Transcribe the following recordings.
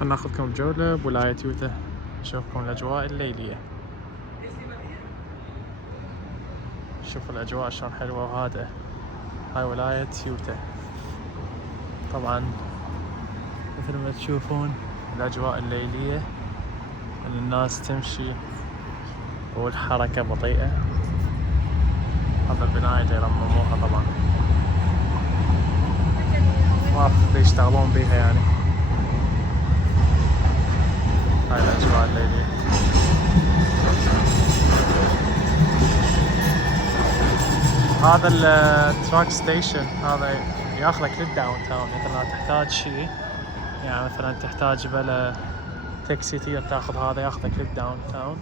خلنا ناخذكم جولة بولاية يوتا نشوفكم الأجواء الليلية. شوفوا الأجواء شلون حلوة وهادئة. هاي ولاية يوتا. طبعا مثل ما تشوفون الأجواء الليلية، الناس تمشي والحركة بطيئة. هذا البناية اللي رمموها طبعا ما أعرف يشتغلون بيها يعني. هاي الأجواء الليلية. هذا التراك ستيشن هذا ياخذك للداون تاون مثلا تحتاج شيء، يعني مثلا تحتاج بلا تاكسي تقدر تاخذ هذا ياخذك للداون تاون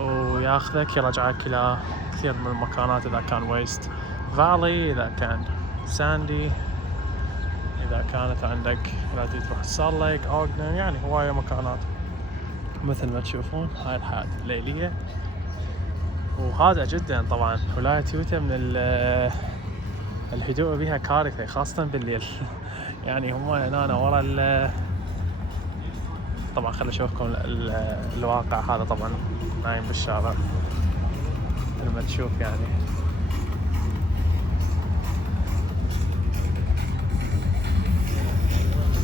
وياخذك يرجعك الى كثير من المكانات، اذا كان ويست فالي، اذا كان ساندي، اذا كانت عندك اذا تريد تروح سال ليك اوغدن، يعني هواية مكانات. مثل ما تشوفون هاي الحياة الليلية وهادئة جدا. طبعا ولاية يوتا من الهدوء بها كارثة خاصة بالليل. يعني هم هنا ورا طبعا خلي اشوفكم الواقع. هذا طبعا نايم بالشارع لما تشوف يعني.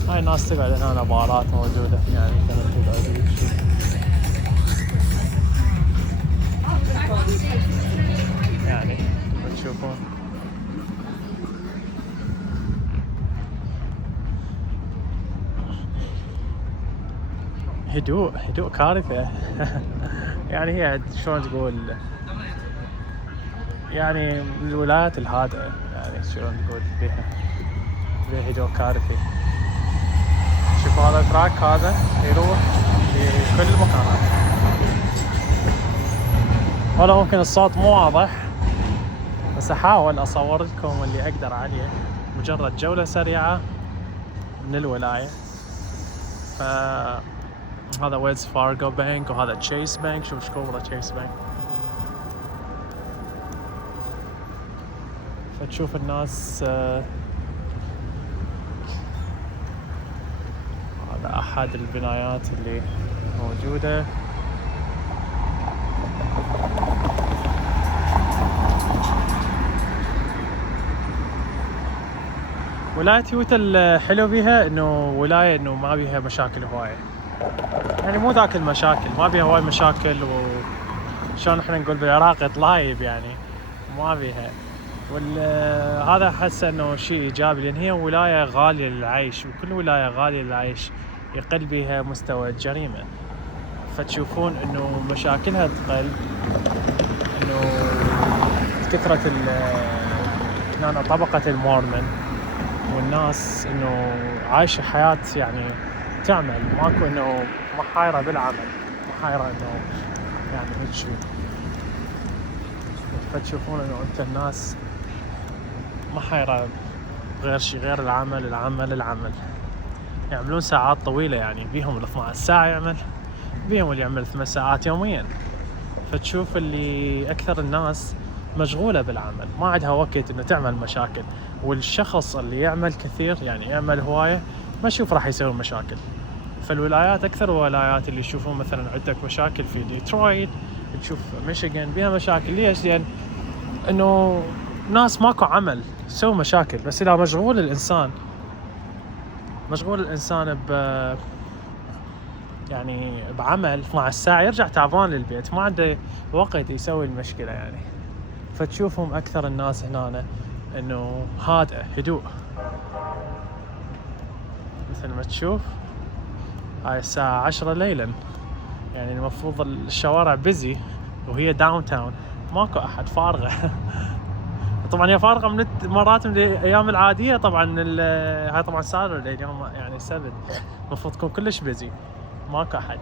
هاي الناس تقعد هنا، بارات موجودة يعني يعني لما تشوفون هدوء كارثة. يعني هي شلون تقول يعني من الولايات الهادئة، يعني شلون تقول فيها هدوء كارثي. شوفوا هذا التراك هذا يروح في كل المكانات. ولا ممكن الصوت مو واضح بس احاول اصور لكم اللي اقدر عليه، مجرد جولة سريعة من الولاية. هذا ويلز فارغو بانك وهذا تشيس بانك. شوف ايش كبره تشيس بانك. فتشوف الناس. هذا احد البنايات اللي موجودة. ولاية يوتا الحلو بيها انه ولاية انه ما بيها مشاكل هواية، يعني مو ذاك المشاكل، ما بيها هواي مشاكل وشلون احنا نقول بالعراق طلايب يعني ما بيها. هذا احس انه شيء ايجابي، لان هي ولاية غالية للعيش، وكل ولاية غالية للعيش يقل بها مستوى الجريمة. فتشوفون انه مشاكلها تقل، انه كثرة طبقة المورمن والناس انه عايشة حياة يعني تعمل، ماكو انه محايرة بالعمل، محايرة انه يعني هيك شيء. فتشوفون انه انت الناس محايرة غير شيء غير العمل. يعملون ساعات طويلة، يعني بيهم 12 ساعة يعمل، بيهم اللي يعمل 8 ساعات يوميا. فتشوف اللي اكثر الناس مشغولة بالعمل، ما عندها وقت انه تعمل مشاكل. والشخص اللي يعمل كثير يعني يعمل هواية ما اشوف راح يسوي مشاكل. فالولايات اكثر الولايات اللي يشوفون مثلا عندك مشاكل في ديترويت، تشوف ميشيغان بيها مشاكل. ليش؟ لان انه ناس ماكو عمل يسوي مشاكل. بس اذا مشغول الانسان يعني بعمل 12 ساعة يرجع تعبان للبيت، ما عنده وقت يسوي المشكلة يعني. فتشوفهم اكثر الناس هنا انه هادئة هدوء. مثل ما تشوف هاي الساعة 10 ليلا، يعني المفروض الشوارع بيزي وهي داون تاون، ماكو احد، فارغة. طبعا هي فارغة من مرات من الايام العادية. طبعا هاي طبعا ساتردي اليوم يعني سبت، المفروض تكون كلش بيزي، ماكو احد.